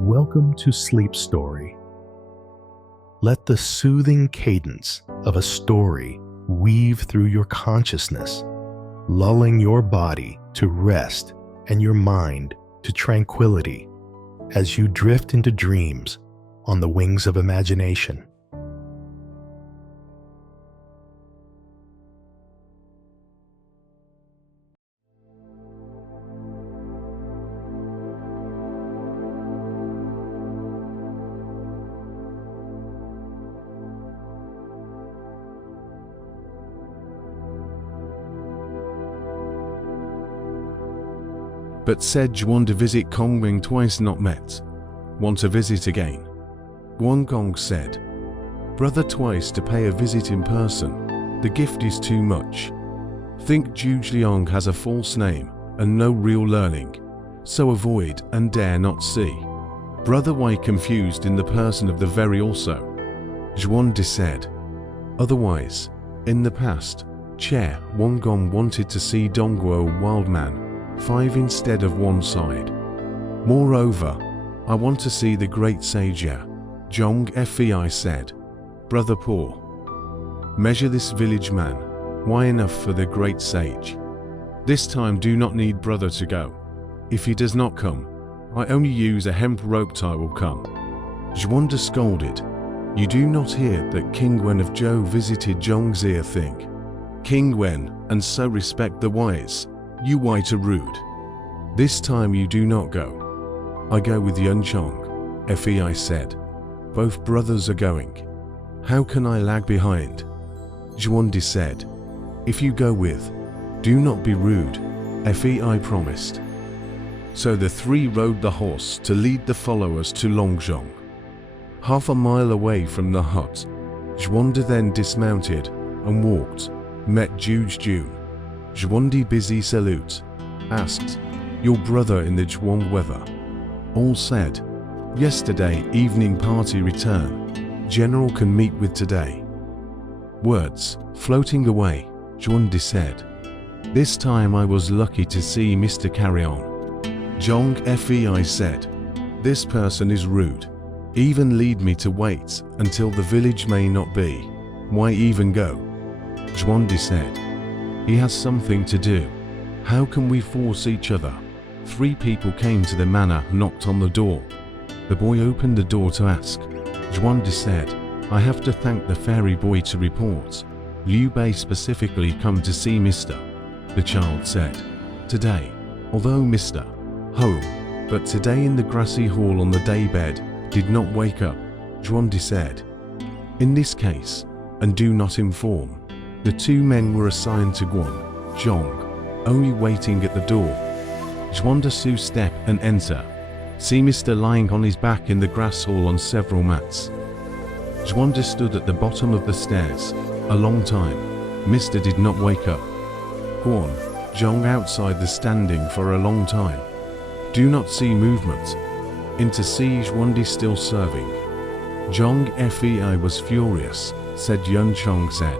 Welcome to Sleep Story. Let the soothing cadence of a story weave through your consciousness, lulling your body to rest and your mind to tranquility as you drift into dreams on the wings of imagination. But said Yuan to visit Ming twice not met. Want to visit again? Guanzhong said, brother twice to pay a visit in person. The gift is too much. Think Zhujiang has a false name and no real learning, so avoid and dare not see. Brother why confused in the person of the very also. Yuan said, otherwise, in the past, Chair Wangong wanted to see Dongguo Wild Man 5 instead of 1 side. Moreover, I want to see the great sage Zhong Fei said, brother poor. Measure this village man, why enough for the great sage. This time do not need brother to go. If he does not come, I only use a hemp rope tie will come. Yuan scolded, you do not hear that King Wen of Zhou visited Zhong's ear thing. King Wen, and so respect the wise. You white are rude. This time you do not go. I go with Yuan Chong, Fei said. Both brothers are going. How can I lag behind? Yuan said, if you go with, do not be rude, Fei promised. So the 3 rode the horse to lead the followers to Longzhong. Half a mile away from the hut, Yuan then dismounted and walked, met June. Yuan busy salute, asked, your brother in the Zhuang weather? All said, yesterday evening party return, general can meet with today. Words, floating away, Yuan said, this time I was lucky to see Mr. Carry On. Zhong Fei said, this person is rude, even lead me to wait until the village may not be, why even go? Yuan said, he has something to do. How can we force each other? 3 people came to the manor, knocked on the door. The boy opened the door to ask. Yuan said, I have to thank the fairy boy to report. Liu Bei specifically come to see Mr. The child said, today, although Mr. Home, but today in the grassy hall on the day bed, did not wake up. Yuan said, in this case, and do not inform. The 2 men were assigned to Guanzhong, only waiting at the door. Yuan Su step and enter. See Mr. lying on his back in the grass hall on several mats. Yuan stood at the bottom of the stairs, a long time. Mr. did not wake up. Guanzhong outside the standing for a long time. Do not see movement. Into siege Yuan still serving. Zhong Fei was furious, said Yuan Chong said.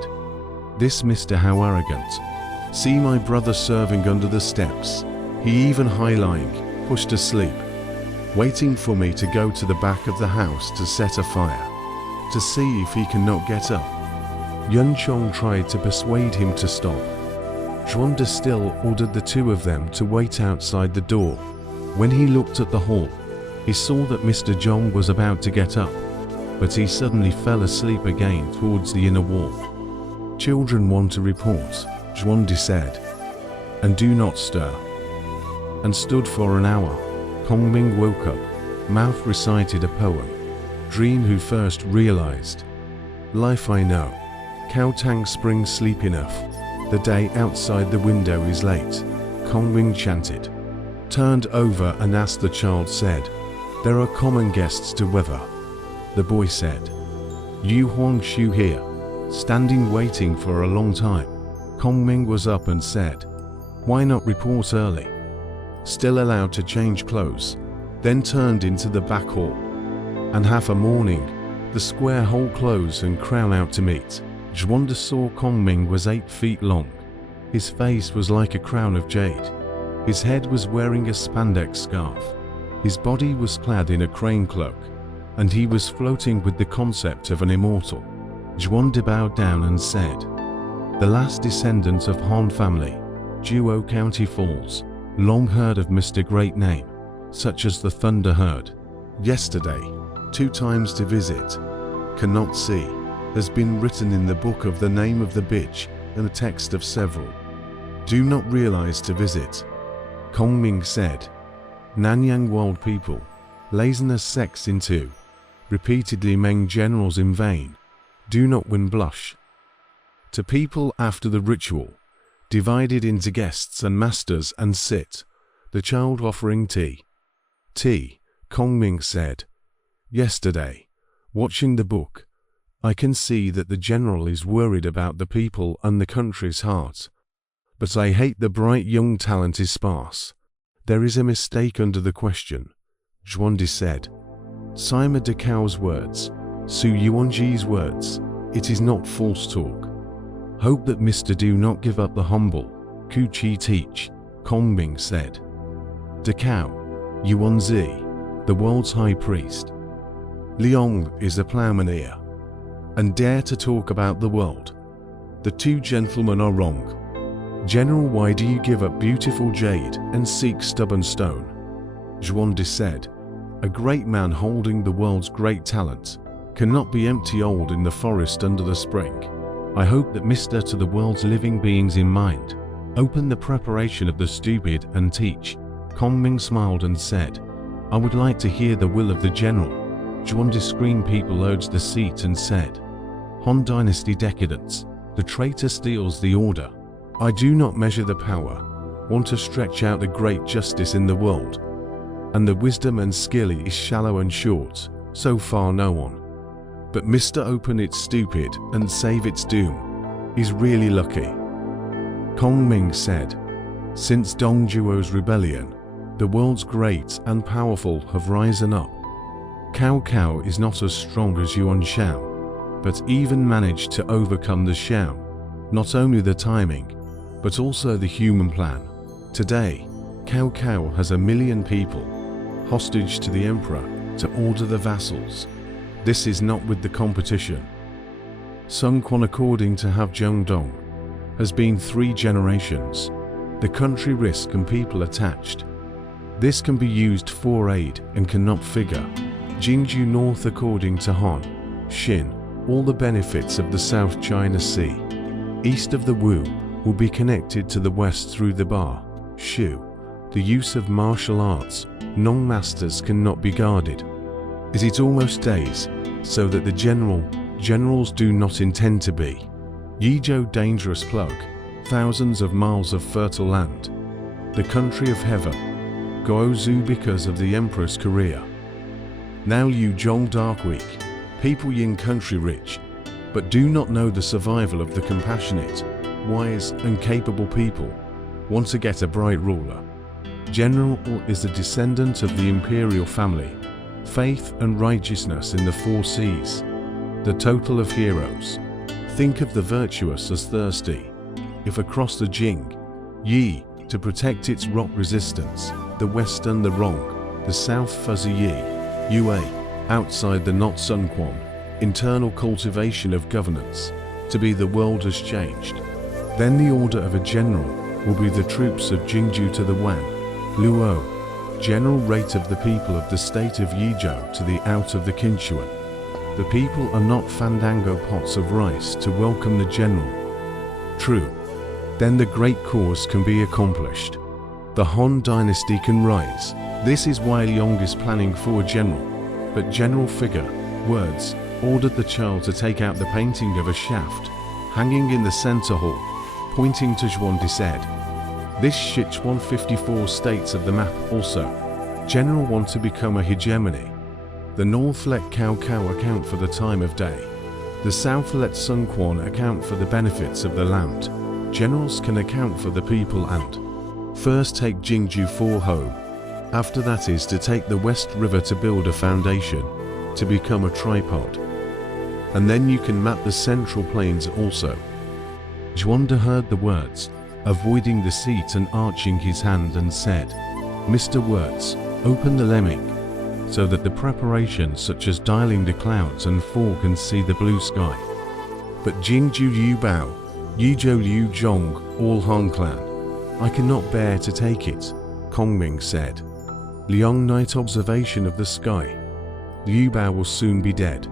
This Mr. how arrogant. See my brother serving under the steps. He even high-lying, pushed asleep. Waiting for me to go to the back of the house to set a fire. To see if he cannot get up. Yuan Chong tried to persuade him to stop. Yuan still ordered the 2 of them to wait outside the door. When he looked at the hall, he saw that Mr. Zhong was about to get up, but he suddenly fell asleep again towards the inner wall. Children want to report, Yuan said, and do not stir. And stood for an hour. Ming woke up, mouth recited a poem. Dream who first realized. Life I know. Cow Tang Spring sleep enough. The day outside the window is late. Ming chanted. Turned over and asked the child said, there are common guests to weather. The boy said, Yu Huang Shu here. Standing waiting for a long time. Ming was up and said, why not report early? Still allowed to change clothes. Then turned into the back hall. And half a morning, the square hole close and crown out to meet. Yuan saw Ming was 8 feet long. His face was like a crown of jade. His head was wearing a spandex scarf. His body was clad in a crane cloak, and he was floating with the concept of an immortal. Yuan bowed down and said, "The last descendant of Han family, Duo County Falls, long heard of Mr. Great Name, such as the Thunder heard. Yesterday, 2 times to visit, cannot see, has been written in the book of the name of the bitch and the text of several. Do not realize to visit." Kong Ming said, "Nanyang wild people, laziness sex into, repeatedly Meng generals in vain, do not win blush. To people after the ritual, divided into guests and masters and sit, the child offering tea." Tea, Kong Ming said, "Yesterday, watching the book, I can see that the general is worried about the people and the country's heart. But I hate the bright young talent is sparse. There is a mistake under the question," Yuan said. "Sima de Cao's words, Su Yuanji's words, it is not false talk. Hope that Mr. do not give up the humble, Ku Chi teach," Kong Ming said. De Cao, Yuanzi, the world's high priest. Liang is a plowman here, and dare to talk about the world. The 2 gentlemen are wrong. General, why do you give up beautiful jade and seek stubborn stone? Yuan said, "A great man holding the world's great talent cannot be empty old in the forest under the spring. I hope that Mr. to the world's living beings in mind, open the preparation of the stupid and teach." Kong Ming smiled and said, "I would like to hear the will of the general." Yuan screen people urged the seat and said, "Han dynasty decadence, the traitor steals the order. I do not measure the power, want to stretch out the great justice in the world. And the wisdom and skill is shallow and short, so far no one. But Mr. open its stupid and save its doom, is really lucky." Kong Ming said, "Since Dong Zhuo's rebellion, the world's great and powerful have risen up. Cao Cao is not as strong as Yuan Shao, but even managed to overcome the Shao, not only the timing, but also the human plan. Today, Cao Cao has 1 million people, hostage to the emperor to order the vassals. This is not with the competition. Sun Quan, according to Have Zhongdong, has been 3 generations. The country risk and people attached. This can be used for aid and cannot figure. Jingju North, according to Han, Xin, all the benefits of the South China Sea. East of the Wu will be connected to the west through the Ba, Shu. The use of martial arts, non-masters cannot be guarded. Is it almost days, so that the generals do not intend to be. Yizhou dangerous plug, thousands of miles of fertile land. The country of heaven. Guozhou because of the emperor's career. Now Liu Zhong dark week, people yin country rich, but do not know the survival of the compassionate, wise and capable people, want to get a bright ruler. General is a descendant of the imperial family, faith and righteousness in the 4 seas, the total of heroes. Think of the virtuous as thirsty. If across the Jing, Yi, to protect its rock resistance, the western the wrong, the south fuzzy Yi, Yue, outside the not Sun Quan, internal cultivation of governance, to be the world has changed. Then the order of a general will be the troops of Jingju to the Wan, Luo, general rate of the people of the state of Yizhou to the out of the Qinchuan. The people are not fandango pots of rice to welcome the general. True. Then the great cause can be accomplished. The Han dynasty can rise. This is why Liang is planning for a general. But general figure, words, ordered the child to take out the painting of a shaft, hanging in the center hall, pointing to Yuan said. This shit 154 states of the map also. General want to become a hegemony. The north let Cao Cao account for the time of day. The south let Sun Quan account for the benefits of the land. Generals can account for the people and first take Jingju for home. After that is to take the West River to build a foundation, to become a tripod. And then you can map the central plains also. Yuan heard the words, avoiding the seat and arching his hand and said, Mr. Words, Open the lemming, so that the preparations such as dialing the clouds and fall can see the blue sky. But Jingju Liu Bao, Yizhou Liu Zhong, all Han clan, I cannot bear to take it, Kong Ming said. Liang night observation of the sky. Liu Bao will soon be dead.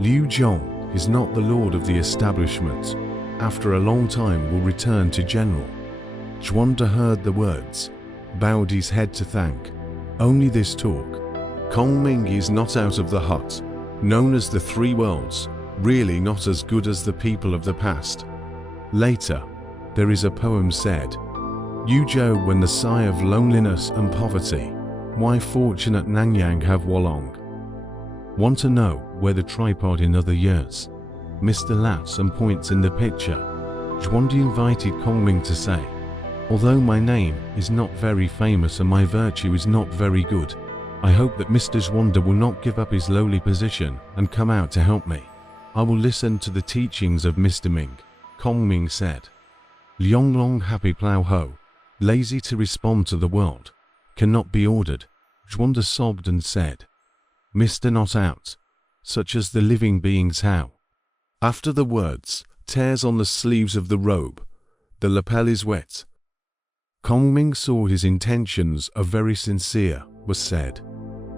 Liu Zhong is not the lord of the establishment. After a long time will return to general. Zhuanda heard the words, bowed his head to thank. Only this talk. Kong Ming is not out of the hut, known as the Three Worlds, really not as good as the people of the past. Later, there is a poem said, Yuzhou when the sigh of loneliness and poverty, why fortunate Nanyang have Wolong. Want to know where the tripod in other years? Mr. laughs and points in the picture. Zhuandi invited Kong Ming to say, although my name is not very famous and my virtue is not very good, I hope that Mr. Zhuanda will not give up his lowly position and come out to help me. I will listen to the teachings of Mr. Ming, Kong Ming said. Liang Long happy plow ho, lazy to respond to the world, cannot be ordered. Zhuanda sobbed and said, Mr. Not out, such as the living beings how. After the words, tears on the sleeves of the robe, the lapel is wet. Kong Ming saw his intentions are very sincere, was said.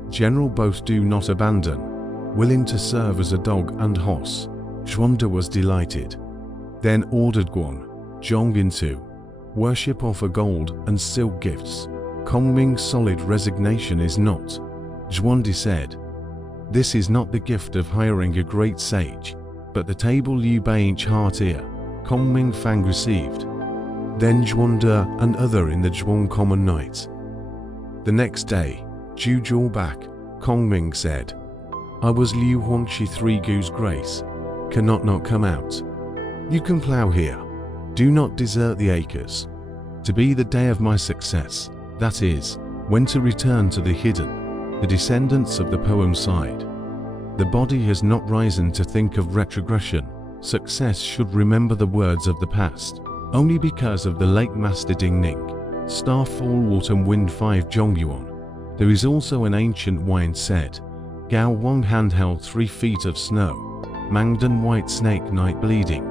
General both do not abandon, willing to serve as a dog and horse. Zhuanda was delighted. Then ordered Guanzhong into worship offer gold and silk gifts. Kong Ming's solid resignation is not. Zhuandi said, this is not the gift of hiring a great sage, but the table Liu Bei heart ear. Kong Ming Fang received. Then Zhuanda and other in the Zhuang common night. The next day, Zhu Zhuo back, Kong Ming said, I was Liu Huangshi 3 Gu's grace, cannot not come out. You can plow here, do not desert the acres. To be the day of my success, that is, when to return to the hidden, the descendants of the poem side. The body has not risen to think of retrogression, success should remember the words of the past. Only because of the late Master Ding Ning, Star Fall Autumn Wind 5 Zhongyuan. There is also an ancient wine said, Gao Wang handheld 3 feet of snow, Mangdan White Snake Night Bleeding.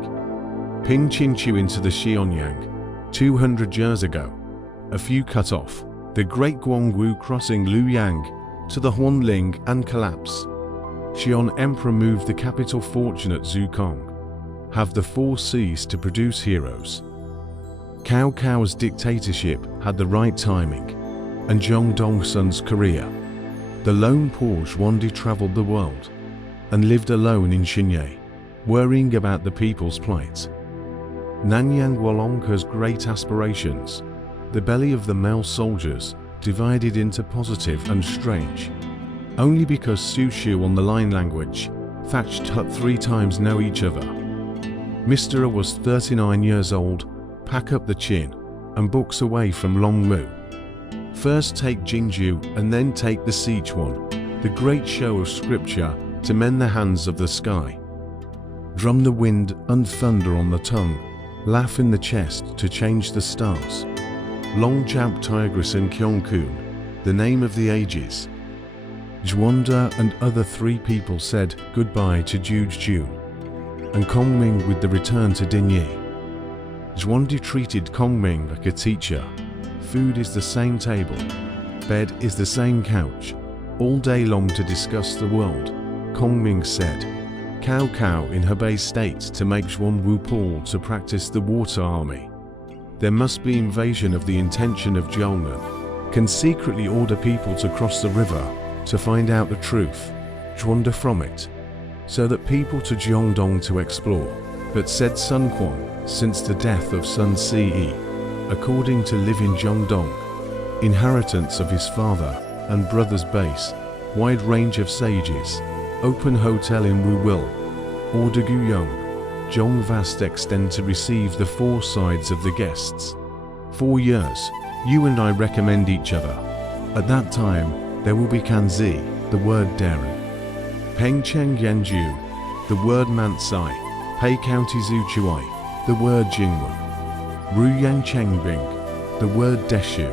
Ping Qing Chu into the Xianyang, 200 years ago. A few cut off, the Great Guangwu crossing Luyang to the Huanling and collapse. Xian Emperor moved the capital fortune at Zukong. Have the 4 seas to produce heroes. Cao Cao's dictatorship had the right timing, and Zhong Dongsun's career. The lone poor Zhuandi traveled the world, and lived alone in Xinye, worrying about the people's plight. Nanyang Wolong has great aspirations. The belly of the male soldiers divided into positive and strange. Only because Sushu on the line language, thatched hut 3 times know each other. Mr. A was 39 years old, pack up the chin, and books away from Longmu. First take Jingju and then take the Sichuan, the great show of scripture to mend the hands of the sky. Drum the wind and thunder on the tongue, laugh in the chest to change the stars. Long Jab Tigris and Kyongkun, the name of the ages. Zhuanda and other 3 people said goodbye to Jujun, and Kong Ming with the return to Dinyi. Zhuandi treated Kong Ming like a teacher. Food is the same table, bed is the same couch, all day long to discuss the world. Kong Ming said, Cao Cao in Hebei state to make Zhuan Wu Paul to practice the water army. There must be invasion of the intention of Zhongnan, can secretly order people to cross the river to find out the truth, Zhuanda from it, so that people to Jiangdong to explore. But said Sun Quan, since the death of Sun Ce, according to live in Jiangdong, inheritance of his father and brother's base, wide range of sages, open hotel in Wu Will, order Gu Yong, Zhong vast extend to receive the 4 sides of the guests. 4 years, you and I recommend each other. At that time, there will be Kanzi, the word Darren. Peng Cheng Yanju, the word Mansai, Pei County Zuchuai, the word Jingwen. Ru Yang Chengbing, the word Deshu,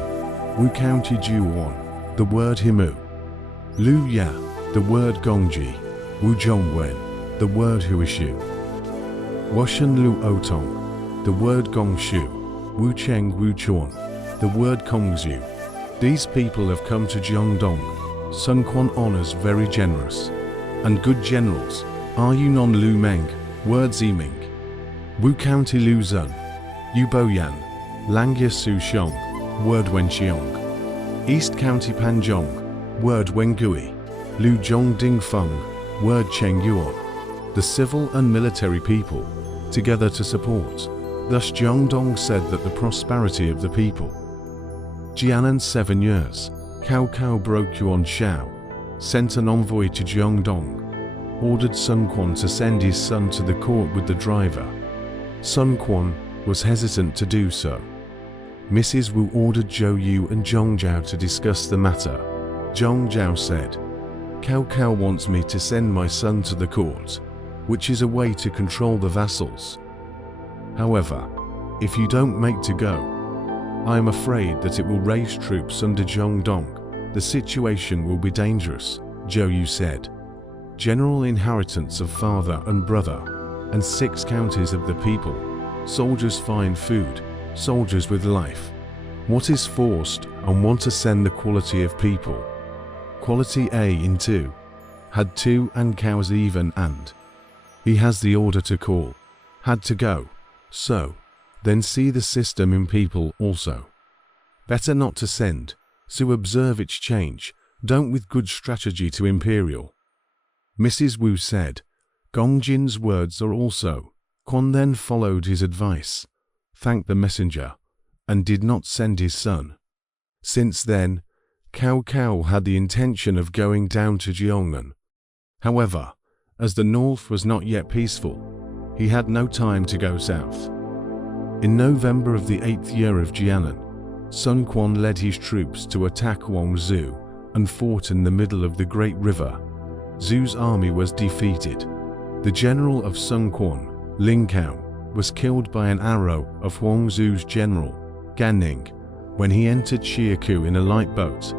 Wu County Juwon, the word Himu, Lu Ya, the word Gongji, Wu Zhongwen, the word Huishu, Washan Lu Otong, the word Gongshu, Wu Cheng Wu Chuan, the word Kongzhu. These people have come to Jiangdong. Sun Quan honors very generous and good generals. Are you non Lu Meng, word Ziming, Wu County Lu Zun, Yu Boyan, Langya Su Xiong, word Wenxiong, East County Panjong, word Wengui, Lu Zhong Ding Feng, word Cheng Yuan. The civil and military people, together to support. Thus Jiangdong said that the prosperity of the people. Jianan 7 years, Cao Cao broke Yuan Shao, sent an envoy to Jiangdong, ordered Sun Quan to send his son to the court with the driver. Sun Quan was hesitant to do so. Mrs. Wu ordered Zhou Yu and Zhong Zhao to discuss the matter. Zhong Zhao said, Cao Cao wants me to send my son to the court, which is a way to control the vassals. However, if you don't make to go, I am afraid that it will raise troops under Jiangdong. The situation will be dangerous, Zhou Yu said. General inheritance of father and brother, and 6 counties of the people. Soldiers find food, soldiers with life. What is forced and want to send the quality of people. Quality A in 2. Had 2 and cows even and. He has the order to call. Had to go. So. Then see the system in people also. Better not to send. So observe its change. Don't with good strategy to imperial. Mrs. Wu said. Gongjin's words are also. Quan then followed his advice, thanked the messenger, and did not send his son. Since then, Cao Cao had the intention of going down to Jiangnan. However, as the north was not yet peaceful, he had no time to go south. In November of the 8th year of Jianan, Sun Quan led his troops to attack Guangzhou and fought in the middle of the great river. Zhu's army was defeated. The general of Sun Quan, Ling Cao, was killed by an arrow of Huangzhu's general, Gan Ning, when he entered Shiaku in a light boat.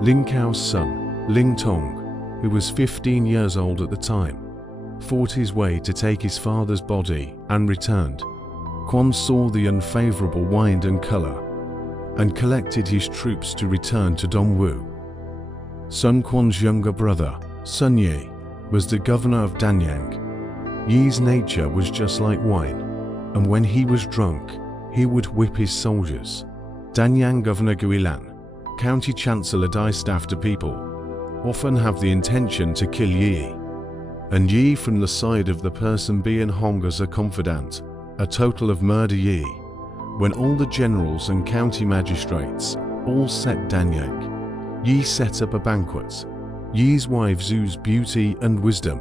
Ling Cao's son, Ling Tong, who was 15 years old at the time, fought his way to take his father's body and returned. Quan saw the unfavorable wind and color, and collected his troops to return to Dongwu. Sun Quan's younger brother, Sun Yi, was the governor of Danyang. Yi's nature was just like wine, and when he was drunk, he would whip his soldiers. Danyang Governor Guilan, County Chancellor Distaff to people, often have the intention to kill Yi. And Yi from the side of the person being Hong as a confidant, a total of murder Yi. When all the generals and county magistrates all set Danyang, Yi set up a banquet. Yi's wife Zhu's beauty and wisdom,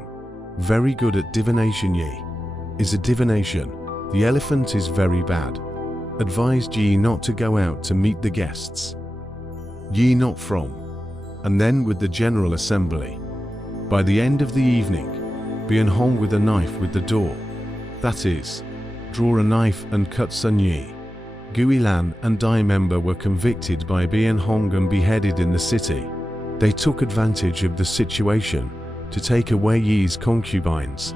very good at divination. Yi is a divination. The elephant is very bad. Advised Yi not to go out to meet the guests. Yi not from. And then with the general assembly. By the end of the evening, Bian Hong with a knife with the door. That is, draw a knife and cut Sun Yi. Guilan and Dai member were convicted by Bian Hong and beheaded in the city. They took advantage of the situation to take away Yi's concubines.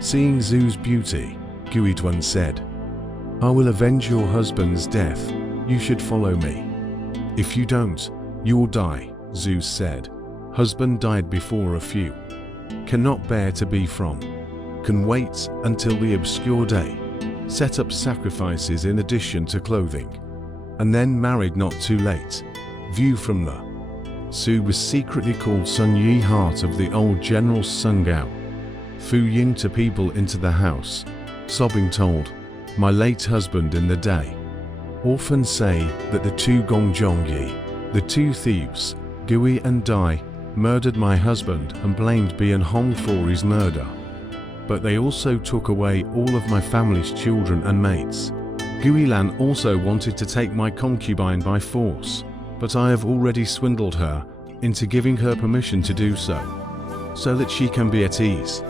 Seeing Zhu's beauty, Guiduan said, I will avenge your husband's death, you should follow me. If you don't, you will die, Zhu said. Husband died before a few. Cannot bear to be from. Can wait until the obscure day. Set up sacrifices in addition to clothing. And then married not too late. View from the Su was secretly called Sun Yi, heart of the old general Sun Gao. Fu Ying to people into the house, sobbing told, my late husband in the day. Often say that the 2 Guanzhong Yi, the 2 thieves, Gui and Dai, murdered my husband and blamed Bian Hong for his murder. But they also took away all of my family's children and maids. Guilan also wanted to take my concubine by force, but I have already swindled her into giving her permission to do so that she can be at ease.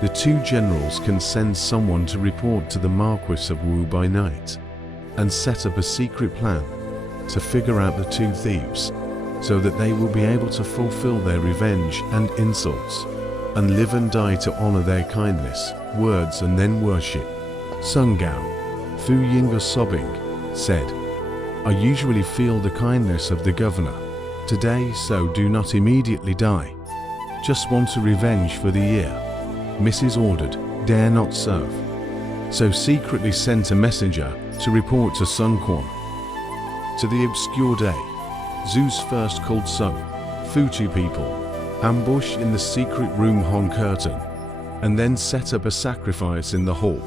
The 2 generals can send someone to report to the Marquis of Wu by night and set up a secret plan to figure out the 2 thieves. so that they will be able to fulfill their revenge and insults, and live and die to honor their kindness, words, and then worship. Sun Gao, Fu Ying sobbing, said, I usually feel the kindness of the governor. Today, so do not immediately die. Just want a revenge for the year. Mrs. ordered, dare not serve. So secretly sent a messenger to report to Sun Quan. To the obscure day, Zhu's first called Sun, Futu people, ambush in the secret room Hong curtain, and then set up a sacrifice in the hall.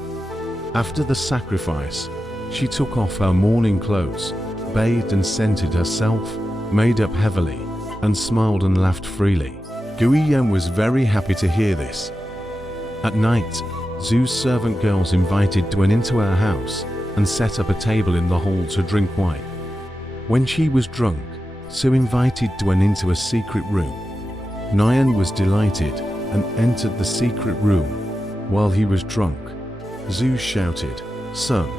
After the sacrifice, she took off her mourning clothes, bathed and scented herself, made up heavily, and smiled and laughed freely. Yuan was very happy to hear this. At night, Zhu's servant girls invited Yuan into her house and set up a table in the hall to drink wine. When she was drunk, Zhu invited Yuan into a secret room. Nian was delighted and entered the secret room. While he was drunk, Zhu shouted, Sun,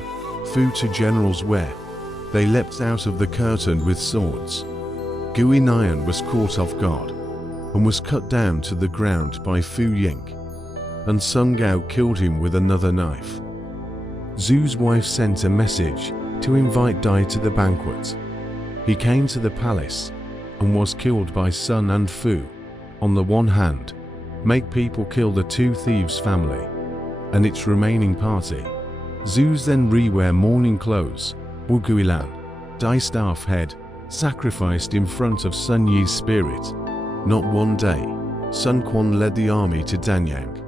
Fu to generals where? They leapt out of the curtain with swords. Nian was caught off guard and was cut down to the ground by Fu Ying, and Sun Gao killed him with another knife. Zhu's wife sent a message to invite Dai to the banquet. He came to the palace and was killed by Sun and Fu. On the one hand, make people kill the two thieves' family and its remaining party. Zhu's then rewear mourning clothes, Wu Guilan, Dai staff head, sacrificed in front of Sun Yi's spirit. Not one day, Sun Quan led the army to Danyang.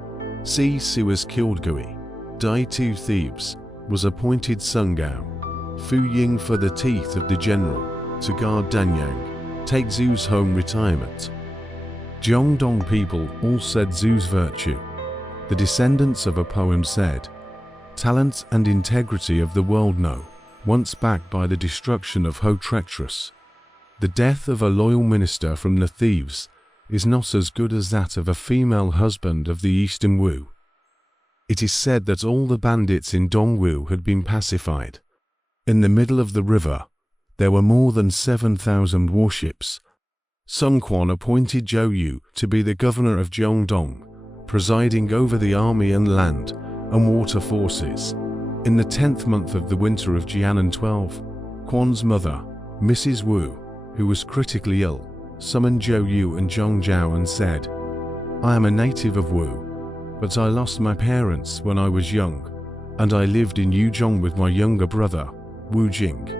Si Suas killed Gui. Dai two thieves was appointed Sun Gao. Fu Ying for the teeth of the general, to guard Danyang, take Zhu's home retirement. Jiangdong people all said Zhu's virtue. The descendants of a poem said, talent and integrity of the world know, once backed by the destruction of Ho treacherous. The death of a loyal minister from the thieves is not as good as that of a female husband of the Eastern Wu. It is said that all the bandits in Dongwu had been pacified. In the middle of the river, there were more than 7,000 warships. Sun Quan appointed Zhou Yu to be the governor of Jiangdong, presiding over the army and land and water forces. In the 10th month of the winter of Jianan 12, Quan's mother, Mrs. Wu, who was critically ill, summoned Zhou Yu and Zhong Zhao and said, I am a native of Wu, but I lost my parents when I was young, and I lived in Yuzhong with my younger brother, Wu Jing.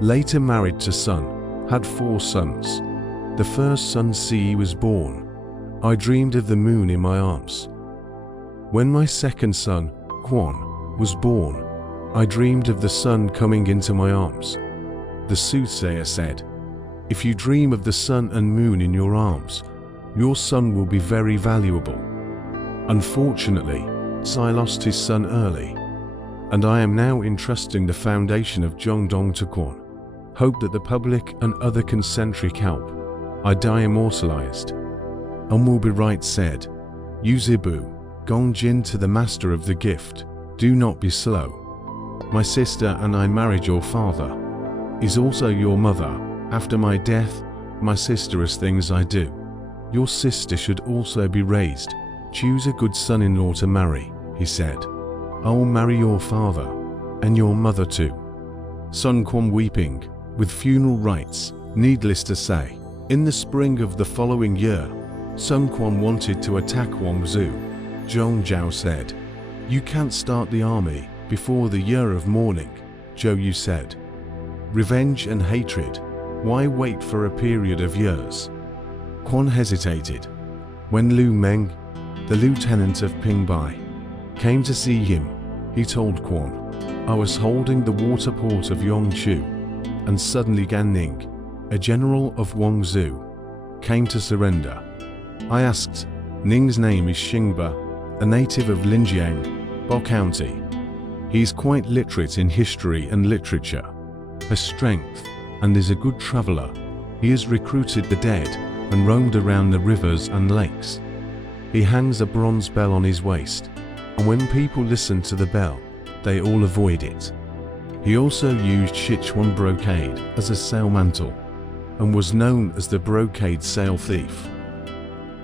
Later married to Sun, had 4 sons. The first son Si was born. I dreamed of the moon in my arms. When my second son, Quan, was born, I dreamed of the sun coming into my arms. The soothsayer said, if you dream of the sun and moon in your arms, your son will be very valuable. Unfortunately, Sai lost his son early, and I am now entrusting the foundation of Jiangdong to Quan. Hope that the public and other concentric help I die immortalized. And will be right said, Yu Zibu, Gongjin to the master of the gift, do not be slow. My sister and I married your father, is also your mother. After my death, my sister as things I do. Your sister should also be raised. Choose a good son-in-law to marry, he said. I will marry your father, and your mother too. Sun Quan weeping, with funeral rites, needless to say. In the spring of the following year, Sun Quan wanted to attack Guangzhou. Zhong Zhao said, you can't start the army before the year of mourning, Zhou Yu said. Revenge and hatred, why wait for a period of years? Quan hesitated. When Lu Meng, the lieutenant of Pingbai, came to see him, he told Quan, I was holding the water port of Yongchu, and suddenly Gan Ning, a general of Guangzhou, came to surrender. I asked, Ning's name is Xingba, a native of Linjiang, Bo County. He is quite literate in history and literature, a strength, and is a good traveler. He has recruited the dead and roamed around the rivers and lakes. He hangs a bronze bell on his waist, and when people listen to the bell, they all avoid it. He also used Sichuan brocade as a sail mantle. and was known as the brocade sail thief.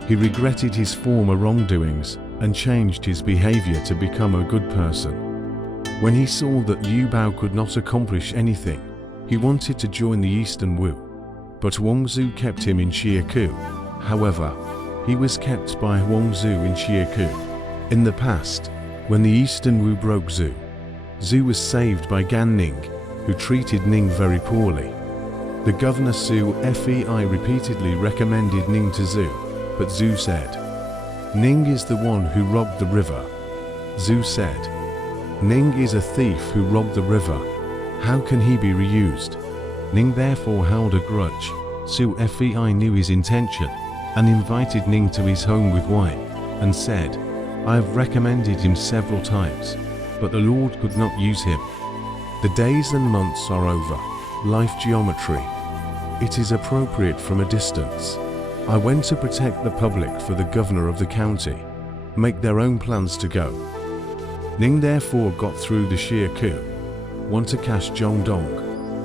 He regretted his former wrongdoings and changed his behavior to become a good person. When he saw that Liu Bao could not accomplish anything, he wanted to join the Eastern Wu, but Huangzu kept him in Xiaku. However, he was kept by Huangzu in Xiaku. In the past, when the Eastern Wu broke Zhu, Zhu was saved by Gan Ning, who treated Ning very poorly. The governor Su Fei repeatedly recommended Ning to Zhu, but Zhu said, "Ning is the one who robbed the river." Zhu said, "Ning is a thief who robbed the river. How can he be reused?" Ning therefore held a grudge. Su Fei knew his intention and invited Ning to his home with wine and said, "I have recommended him several times, but the Lord could not use him. The days and months are over. Life geometry. It is appropriate from a distance. I went to protect the public for the governor of the county, make their own plans to go." Ning therefore got through the Xiaku, want to catch Zhongdong.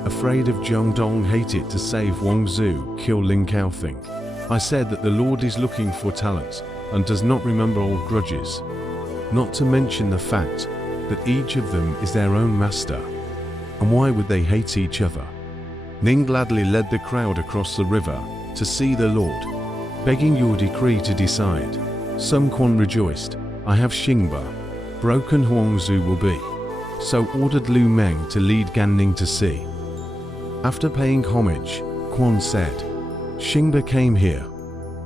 Afraid of Zhongdong, hated to save Huangzu, kill Lin Caothing. I said that the Lord is looking for talent and does not remember old grudges. Not to mention the fact that each of them is their own master. And why would they hate each other? Ning gladly led the crowd across the river to see the Lord, begging your decree to decide. Sun Quan rejoiced, "I have Xingba. Broken Huangzu will be." So ordered Lu Meng to lead Gan Ning to sea. After paying homage, Quan said, "Xingba came here,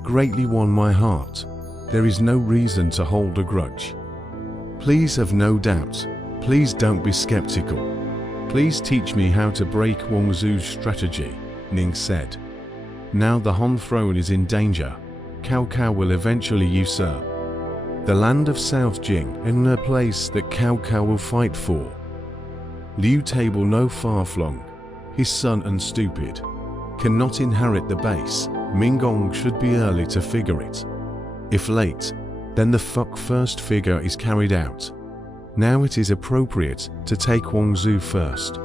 greatly won my heart. There is no reason to hold a grudge. Please have no doubt. Please don't be skeptical. Please teach me how to break Huangzu's strategy," Ning said. Now the Han throne is in danger. Cao Cao will eventually usurp the land of South Jing in a place that Cao Cao will fight for. Liu Table no far-flung, his son and stupid, cannot inherit the base. Ming Gong should be early to figure it. If late, then the first figure is carried out. Now it is appropriate to take Huangzu first.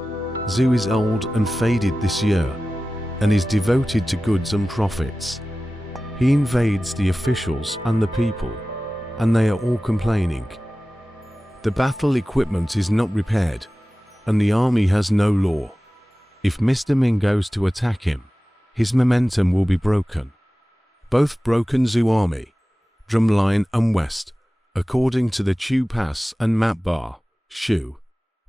Zhu is old and faded this year, and is devoted to goods and profits. He invades the officials and the people, and they are all complaining. The battle equipment is not repaired, and the army has no law. If Mr. Ming goes to attack him, his momentum will be broken. Both broken Zhu army, drumline and west, according to the Chu Pass and map bar, Shu.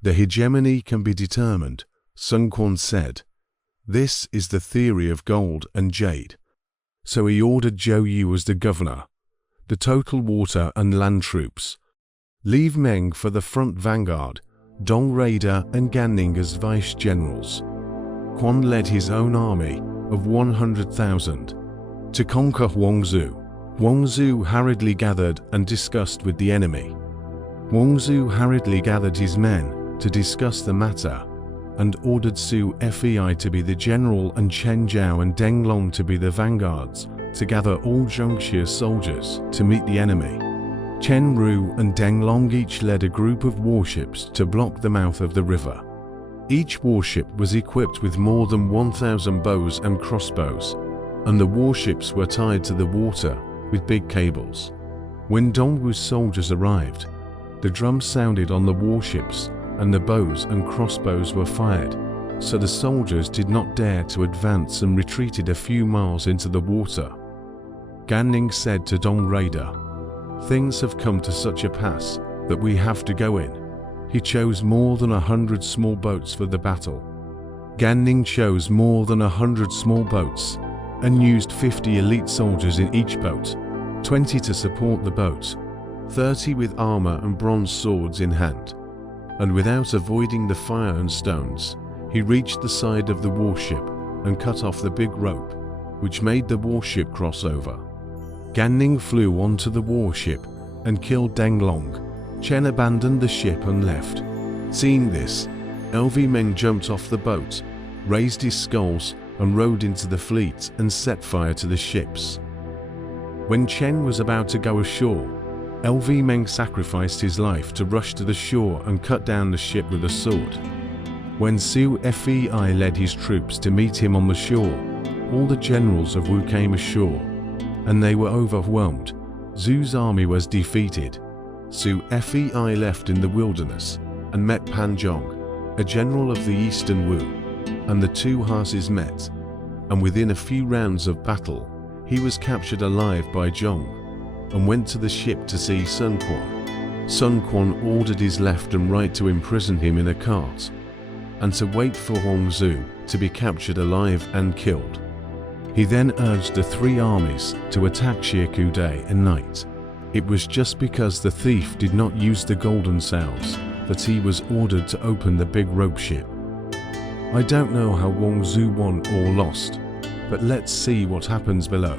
The hegemony can be determined, Sun Quan said. This is the theory of gold and jade. So he ordered Zhou Yu as the governor, the total water and land troops. Leave Meng for the front vanguard, Dong Raider and Gan Ning as vice-generals. Quan led his own army of 100,000 to conquer Huangzu. Huangzu hurriedly gathered and discussed with the enemy. Huangzu hurriedly gathered his men to discuss the matter and ordered Su Fei to be the general and Chen Zhao and Deng Long to be the vanguards to gather all Zhongxia soldiers to meet the enemy. Chen Ru and Deng Long each led a group of warships to block the mouth of the river. Each warship was equipped with more than 1,000 bows and crossbows, and the warships were tied to the water with big cables. When Dongwu's soldiers arrived, the drums sounded on the warships and the bows and crossbows were fired, so the soldiers did not dare to advance and retreated a few miles into the water. Gan Ning said to Dong Raider, "Things have come to such a pass that we have to go in." He chose more than 100 small boats for the battle. Gan Ning chose more than 100 small boats and used 50 elite soldiers in each boat, 20 to support the boat, 30 with armor and bronze swords in hand. And without avoiding the fire and stones, he reached the side of the warship and cut off the big rope, which made the warship cross over. Gan Ning flew onto the warship and killed Deng Long. Chen abandoned the ship and left. Seeing this, LV Meng jumped off the boat, raised his sculls and rode into the fleet and set fire to the ships. When Chen was about to go ashore, LV Meng sacrificed his life to rush to the shore and cut down the ship with a sword. When Su Fei led his troops to meet him on the shore, all the generals of Wu came ashore, and they were overwhelmed. Zhu's army was defeated. Su Fei left in the wilderness and met Pan Zhong, a general of the eastern Wu, and the two horses met, and within a few rounds of battle, he was captured alive by Zhong, and went to the ship to see Sun Quan. Sun Quan ordered his left and right to imprison him in a cart, and to wait for Huang Zhu to be captured alive and killed. He then urged the three armies to attack Shirku day and night. It was just because the thief did not use the golden sails that he was ordered to open the big rope ship. I don't know how Huang Zhu won or lost, but let's see what happens below.